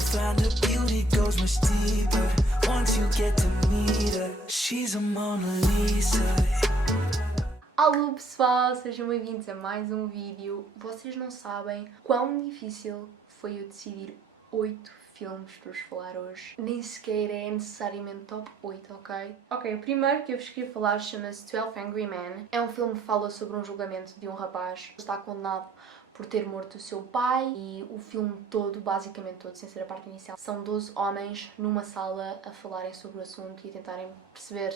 find the beauty goes much deeper once you get to meet her. She's a Mona Lisa. Alô pessoal, sejam bem-vindos a mais um vídeo. Vocês não sabem quão difícil foi eu decidir 8 filmes para vos falar hoje. Nem sequer é necessariamente top 8, ok? Ok, o primeiro que eu vos queria falar chama-se 12 Angry Men. É um filme que fala sobre um julgamento de um rapaz que está condenado por ter morto o seu pai, e o filme todo, basicamente todo, sem ser a parte inicial, são 12 homens numa sala a falarem sobre o assunto e a tentarem perceber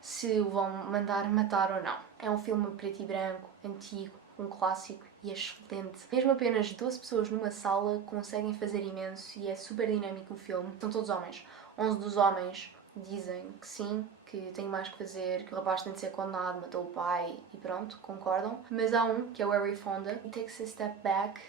se o vão mandar matar ou não. É um filme preto e branco, antigo, um clássico e excelente. Mesmo apenas 12 pessoas numa sala conseguem fazer imenso e é super dinâmico o filme. São todos homens. 11 dos homens dizem que sim, que tem mais que fazer, que o rapaz tem de ser condenado, matou o pai e pronto, concordam. Mas há um, que é o Harry Fonda, e takes a step back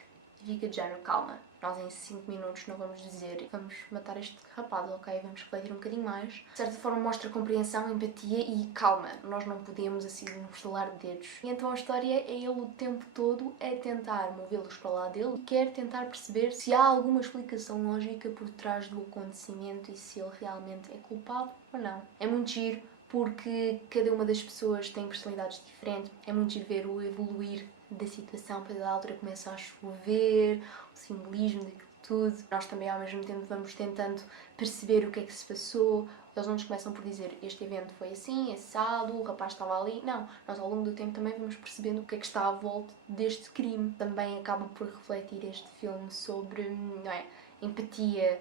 e fica de género, calma. Nós em 5 minutos não vamos dizer vamos matar este rapaz, ok? Vamos refletir um bocadinho mais. De certa forma mostra compreensão, empatia e calma. Nós não podemos assim nos estalar de dedos. E então a história é ele o tempo todo a tentar movê-los para lá dele e quer tentar perceber se há alguma explicação lógica por trás do acontecimento e se ele realmente é culpado ou não. É muito giro porque cada uma das pessoas tem personalidades diferentes. É muito giro ver o evoluir da situação, para a altura começa a chover, o simbolismo daquilo tudo. Nós também ao mesmo tempo vamos tentando perceber o que é que se passou. Eles não nos começam por dizer este evento foi assim, assado, o rapaz estava ali. Não, nós ao longo do tempo também vamos percebendo o que é que está à volta deste crime. Também acaba por refletir este filme sobre, não é, empatia,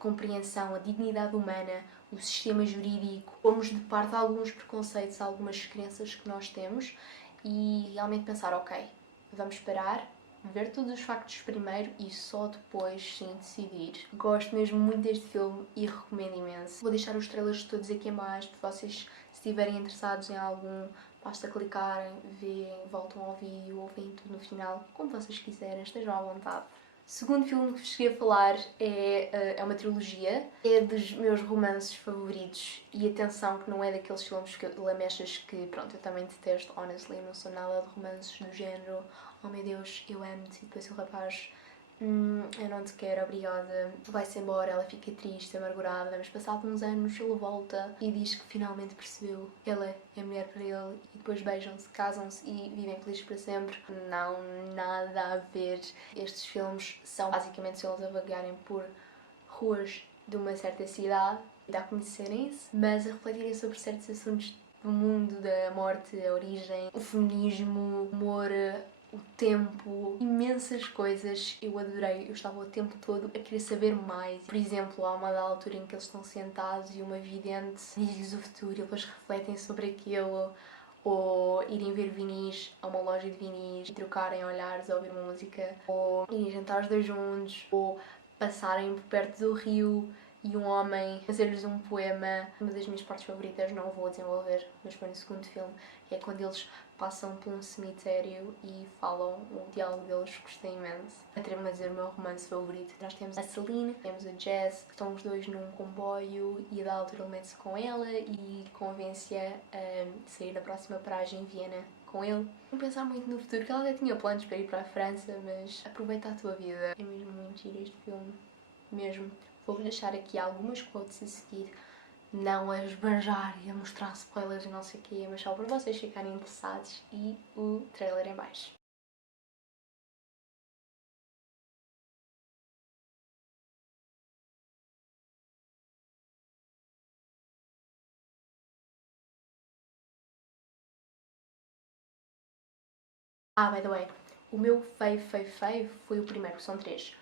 compreensão, a dignidade humana, o sistema jurídico. Pomos de parte alguns preconceitos, algumas crenças que nós temos e realmente pensar, ok, vamos parar, ver todos os factos primeiro e só depois sim decidir. Gosto mesmo muito deste filme e recomendo imenso. Vou deixar os trailers todos aqui em baixo para vocês, se estiverem interessados em algum, basta clicarem, veem, voltam ao vídeo, ouvem tudo no final, como vocês quiserem, estejam à vontade. O segundo filme que vos queria falar é uma trilogia, é dos meus romances favoritos e atenção que não é daqueles filmes que lamechas que, pronto, eu também detesto, honestly, não sou nada de romances do género oh meu Deus, eu amo-te e depois o rapaz eu não te quero, obrigada, vai-se embora, ela fica triste, amargurada, mas passado uns anos ele volta e diz que finalmente percebeu que ela é a mulher para ele e depois beijam-se, casam-se e vivem felizes para sempre. Não, nada a ver. Estes filmes são basicamente eles a vaguearem por ruas de uma certa cidade e a conhecerem-se, mas a refletirem sobre certos assuntos do mundo, da morte, a origem, o feminismo, o humor, o tempo, imensas coisas. Eu adorei, eu estava o tempo todo a querer saber mais. Por exemplo, há uma da altura em que eles estão sentados e uma vidente diz-lhes o futuro e depois refletem sobre aquilo, ou irem ver vinis a uma loja de vinis e trocarem olhares a ouvir uma música, ou irem jantar os dois juntos, ou passarem por perto do rio e um homem fazer-lhes um poema. Uma das minhas partes favoritas, não vou desenvolver, mas foi no segundo filme, é quando eles passam por um cemitério e falam, o diálogo deles gostei imenso. Atrevo-me a dizer o meu romance favorito. Nós temos a Celine, temos a Jess, estão os dois num comboio e a da altura ele mete-se com ela e convence-a a sair na próxima paragem em Viena com ele. Não pensar muito no futuro, que ela até tinha planos para ir para a França, mas aproveita a tua vida. É mesmo muito giro este filme, mesmo. Vou-vos deixar aqui algumas quotes a seguir, não a esbanjar e a mostrar spoilers e não sei o quê, mas só para vocês ficarem interessados e o trailer em baixo. By the way, o meu fave foi o primeiro, são 3.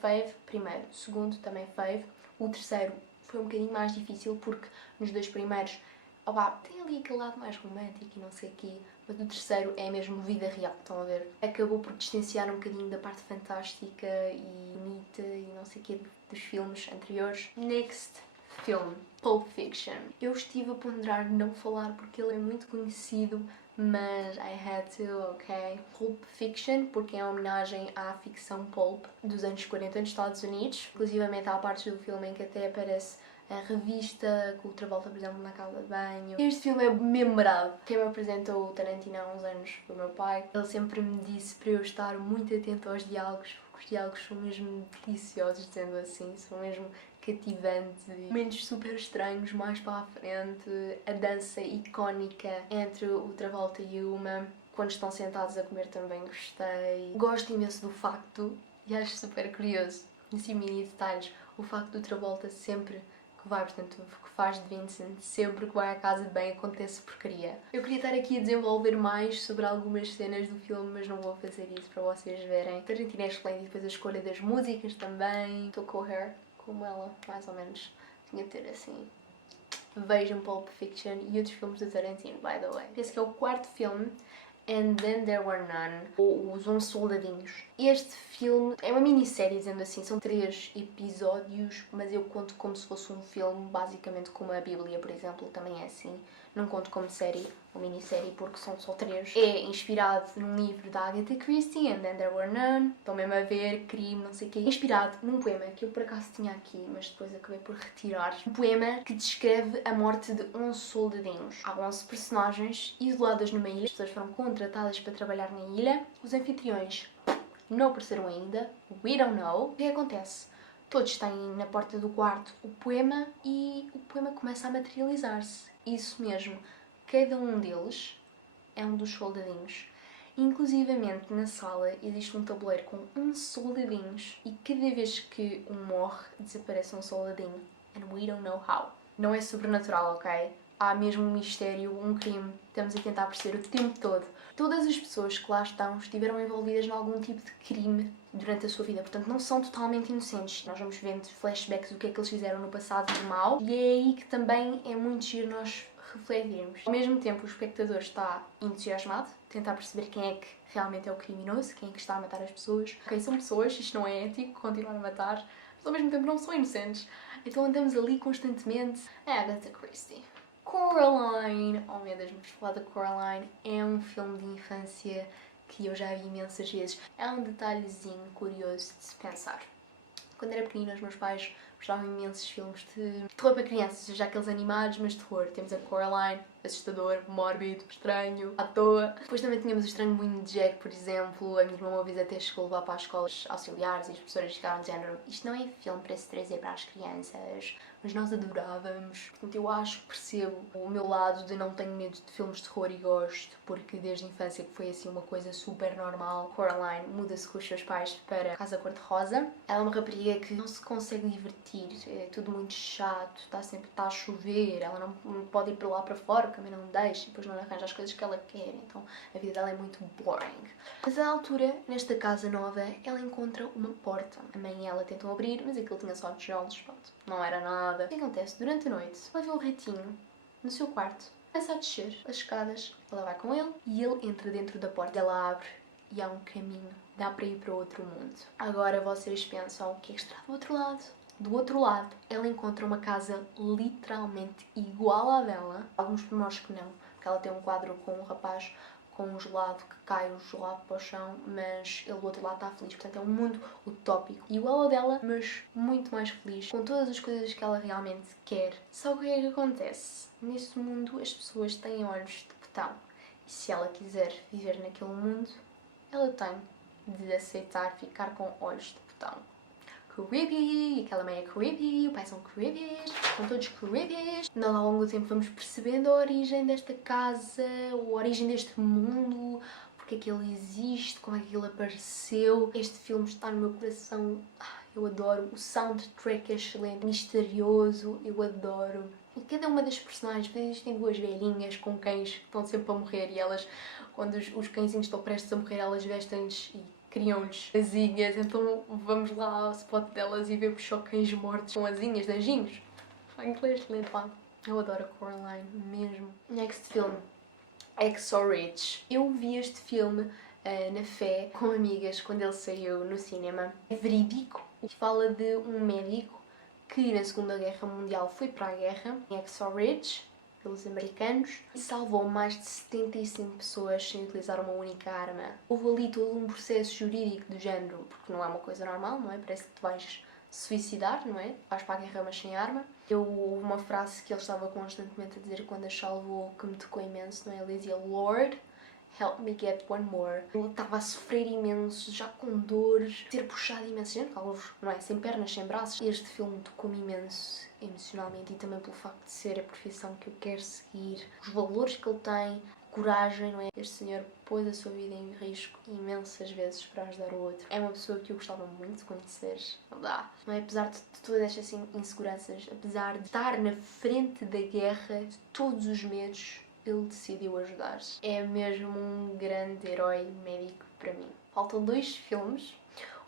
Fave, primeiro. Segundo, também fave. O terceiro foi um bocadinho mais difícil porque nos dois primeiros tem ali aquele lado mais romântico e não sei o quê, mas o terceiro é mesmo vida real, estão a ver? Acabou por distanciar um bocadinho da parte fantástica e bonita e não sei o quê dos filmes anteriores. Next film, Pulp Fiction. Eu estive a ponderar não falar porque ele é muito conhecido, mas I had to, ok? Pulp Fiction, porque é uma homenagem à ficção pulp dos anos 40 nos Estados Unidos. Inclusivamente há partes do filme em que até aparece a revista com o Travolta, por exemplo, na casa de banho. Este filme é memorável. Quem me apresentou o Tarantino há uns anos foi o meu pai. Ele sempre me disse para eu estar muito atento aos diálogos, porque os diálogos são mesmo deliciosos, dizendo assim, são mesmo cativantes. Momentos super estranhos mais para a frente, a dança icónica entre o Travolta e Uma. Quando estão sentados a comer também gostei. Gosto imenso do facto, e acho super curioso, nesse mini detalhes, o facto do Travolta sempre que vai, portanto, que faz de Vincent, sempre que vai à casa de bem acontece porcaria. Eu queria estar aqui a desenvolver mais sobre algumas cenas do filme, mas não vou fazer isso para vocês verem. Tarantino é excelente e depois a escolha das músicas também. Estou com o hair como ela, mais ou menos. Tinha de ter assim. Vejam Pulp Fiction e outros filmes do Tarantino, by the way. Esse que é o quarto filme. And Then There Were None, ou Os 11 Soldadinhos. Este filme é uma minissérie, dizendo assim, são 3 episódios, mas eu conto como se fosse um filme, basicamente como a Bíblia, por exemplo, também é assim. Não conto como série ou minissérie porque são só 3. É inspirado num livro da Agatha Christie, And Then There Were None. Estão mesmo a ver, crime, não sei o quê. Inspirado num poema que eu por acaso tinha aqui, mas depois acabei por retirar. Um poema que descreve a morte de 11 soldadinhos. Há 11 personagens isoladas numa ilha. As pessoas foram contratadas para trabalhar na ilha. Os anfitriões não apareceram ainda. We don't know. O que acontece? Todos têm na porta do quarto o poema e o poema começa a materializar-se. Isso mesmo, cada um deles é um dos soldadinhos. Inclusivamente na sala existe um tabuleiro com 11 soldadinhos e cada vez que um morre desaparece um soldadinho. And we don't know how. Não é sobrenatural, ok? Há mesmo um mistério, um crime. Estamos a tentar perceber o tempo todo. Todas as pessoas que lá estão estiveram envolvidas em algum tipo de crime durante a sua vida. Portanto, não são totalmente inocentes. Nós vamos vendo flashbacks do que é que eles fizeram no passado de mal. E é aí que também é muito giro nós refletirmos. Ao mesmo tempo, o espectador está entusiasmado, tentar perceber quem é que realmente é o criminoso, quem é que está a matar as pessoas. Ok, são pessoas, isto não é ético, continuar a matar, mas ao mesmo tempo não são inocentes. Então andamos ali constantemente. Agatha Christie. Coraline, oh meu Deus, vamos falar da Coraline, é um filme de infância que eu já vi imensas vezes. É um detalhezinho curioso de se pensar. Quando era pequenina, os meus pais mostravam imensos filmes de terror para crianças, seja aqueles animados, mas terror. Temos a Coraline, assustador, mórbido, estranho, à toa. Depois também tínhamos o Estranho Moinho de Jack, por exemplo. A minha irmã uma vez até chegou a levar para as escolas auxiliares e as professoras ficaram de género: isto não é filme para se trazer para as crianças, mas nós adorávamos. Portanto, eu acho que percebo o meu lado de não tenho medo de filmes de terror e gosto, porque desde a infância que foi assim uma coisa super normal. Coraline muda-se com os seus pais para Casa Cor-de-Rosa. Ela é uma rapariga que não se consegue divertir, é tudo muito chato, está a chover, ela não pode ir para lá para fora, porque a mãe não deixa, e depois não arranja as coisas que ela quer, então a vida dela é muito boring. Mas à altura, nesta casa nova, ela encontra uma porta. A mãe e ela tentam abrir, mas aquilo tinha só tijolos, pronto, não era nada. O que acontece? Durante a noite, ela vê um ratinho no seu quarto, começa a descer as escadas, ela vai com ele e ele entra dentro da porta. Ela abre e há um caminho, dá para ir para outro mundo. Agora vocês pensam, o que é que está do outro lado? Do outro lado, ela encontra uma casa literalmente igual à dela. Alguns pormenores que não, porque ela tem um quadro com um rapaz com um gelado que cai o gelado para o chão, mas ele do outro lado está feliz. Portanto, é um mundo utópico, igual ao dela, mas muito mais feliz, com todas as coisas que ela realmente quer. Só que o que é que acontece? Nesse mundo, as pessoas têm olhos de botão. E se ela quiser viver naquele mundo, ela tem de aceitar ficar com olhos de botão. Creepy, aquela mãe é creepy, o pai são creepies, são todos creepies. Nós ao longo do tempo vamos percebendo a origem desta casa, a origem deste mundo, porque é que ele existe, como é que ele apareceu. Este filme está no meu coração, eu adoro, o soundtrack é excelente, misterioso, eu adoro. E cada uma das personagens, existem duas velhinhas com cães que estão sempre a morrer e elas, quando os cãezinhos estão prestes a morrer, elas vestem-lhes e criam-lhes asinhas, então vamos lá ao spot delas e vemos só cães mortos com asinhas de anjinhos. Em inglês, excelente, pá. Eu adoro a Coraline, mesmo. Next film, Exo Rich. Eu vi este filme na fé com amigas quando ele saiu no cinema. É verídico. Fala de um médico que na Segunda Guerra Mundial foi para a guerra, em Exo Ridge, pelos americanos, e salvou mais de 75 pessoas sem utilizar uma única arma. Houve ali todo um processo jurídico do género, porque não é uma coisa normal, não é? Parece que tu vais suicidar, não é? Vais para a guerra mas sem arma. Houve uma frase que ele estava constantemente a dizer quando a salvou que me tocou imenso, não é? Ele dizia Lord, help me get one more. Ele estava a sofrer imenso, já com dores, ter puxado imenso gente, não é? Sem pernas, sem braços. Este filme tocou-me imenso emocionalmente e também pelo facto de ser a profissão que eu quero seguir, os valores que ele tem, coragem, não é? Este senhor pôs a sua vida em risco imensas vezes para ajudar o outro. É uma pessoa que eu gostava muito de conhecer, não dá? Não é? Apesar de todas estas inseguranças, apesar de estar na frente da guerra, de todos os medos, ele decidiu ajudar. É mesmo um grande herói médico para mim. Faltam 2 filmes.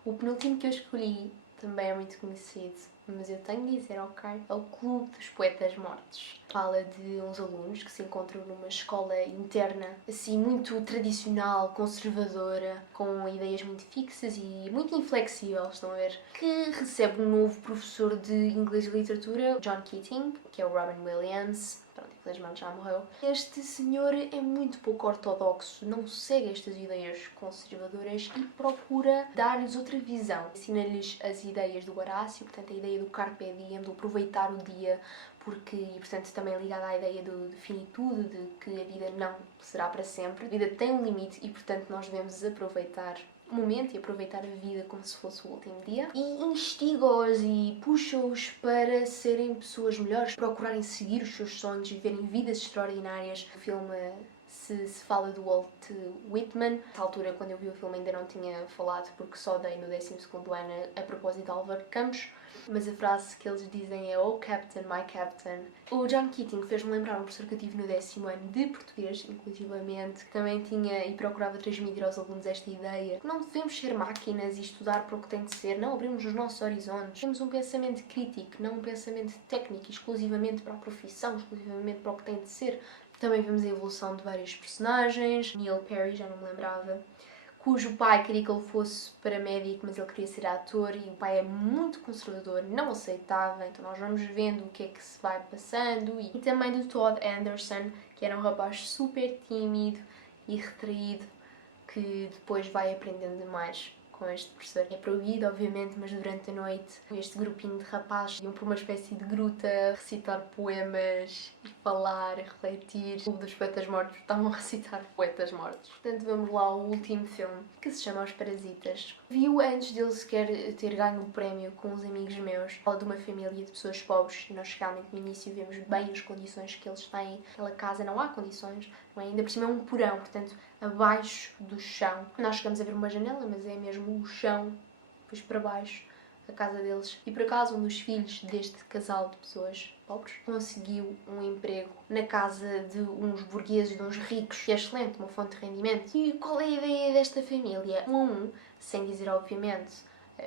O penúltimo que eu escolhi também é muito conhecido, mas eu tenho de dizer, ok, é o Clube dos Poetas Mortos. Fala de uns alunos que se encontram numa escola interna, assim, muito tradicional, conservadora, com ideias muito fixas e muito inflexíveis, estão a ver? Que recebe um novo professor de inglês e literatura, John Keating, que é o Robin Williams. Pronto, infelizmente já morreu. Este senhor é muito pouco ortodoxo, não segue estas ideias conservadoras e procura dar-lhes outra visão. Ensina-lhes as ideias do Horácio, portanto a ideia do carpe diem, do aproveitar o dia, e portanto também ligada à ideia de finitude, de que a vida não será para sempre. A vida tem um limite e portanto nós devemos aproveitar o momento e aproveitar a vida como se fosse o último dia, e instiga-os e puxa-os para serem pessoas melhores, procurarem seguir os seus sonhos, viverem vidas extraordinárias. O filme se fala do Walt Whitman. Na altura, quando eu vi o filme, ainda não tinha falado porque só dei no 12º ano a propósito de Álvaro Campos, mas a frase que eles dizem é "Oh Captain, my Captain". O John Keating fez-me lembrar um professor que eu tive no 10º ano de português, inclusivamente, que também tinha e procurava transmitir aos alunos esta ideia que não devemos ser máquinas e estudar para o que tem de ser, não abrimos os nossos horizontes. Temos um pensamento crítico, não um pensamento técnico, exclusivamente para a profissão, exclusivamente para o que tem de ser. Também vemos a evolução de vários personagens. Neil Perry, já não me lembrava, cujo pai queria que ele fosse paramédico, mas ele queria ser ator e o pai é muito conservador, não aceitava, então nós vamos vendo o que é que se vai passando. E também do Todd Anderson, que era um rapaz super tímido e retraído, que depois vai aprendendo demais com este professor. É proibido, obviamente, mas durante a noite este grupinho de rapazes iam para uma espécie de gruta recitar poemas e falar, refletir. O Clube dos Poetas Mortos estavam a recitar poetas mortos. Portanto, vamos lá ao último filme, que se chama Os Parasitas. Vi-o antes dele sequer ter ganho o prémio com uns amigos meus. Fala de uma família de pessoas pobres e nós realmente no início vemos bem as condições que eles têm. Naquela casa não há condições, não é? Ainda por cima é um porão, portanto, abaixo do chão. Nós chegamos a ver uma janela, mas é mesmo o chão, depois para baixo, a casa deles. E por acaso um dos filhos deste casal de pessoas pobres conseguiu um emprego na casa de uns burgueses, de uns ricos, que é excelente, uma fonte de rendimento. E qual é a ideia desta família? Sem dizer obviamente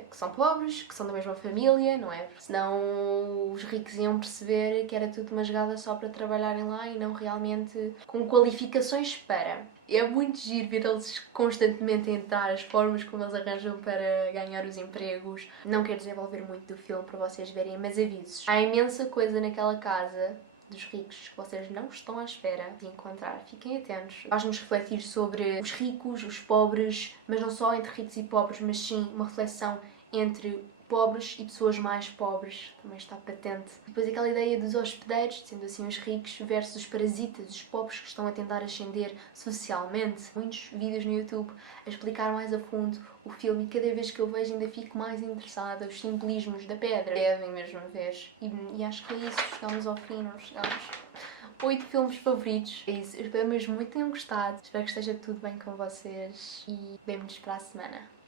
que são pobres, que são da mesma família, não é? Senão os ricos iam perceber que era tudo uma jogada só para trabalharem lá e não realmente com qualificações para. É muito giro ver eles constantemente entrar, as formas como eles arranjam para ganhar os empregos. Não quero desenvolver muito do filme para vocês verem, mas avisos. Há imensa coisa naquela casa dos ricos que vocês não estão à espera de encontrar. Fiquem atentos. Faz-nos refletir sobre os ricos, os pobres, mas não só entre ricos e pobres, mas sim uma reflexão entre pobres e pessoas mais pobres, também está patente. Depois aquela ideia dos hospedeiros, sendo assim os ricos versus os parasitas, os pobres que estão a tentar ascender socialmente. Muitos vídeos no YouTube a explicar mais a fundo o filme e cada vez que eu vejo ainda fico mais interessada. Os simbolismos da pedra devem mesmo ver. E acho que é isso, chegamos ao fim, não chegamos. 8 filmes favoritos. É isso, eu espero mesmo muito que tenham gostado. Espero que esteja tudo bem com vocês e vemo-nos para a semana.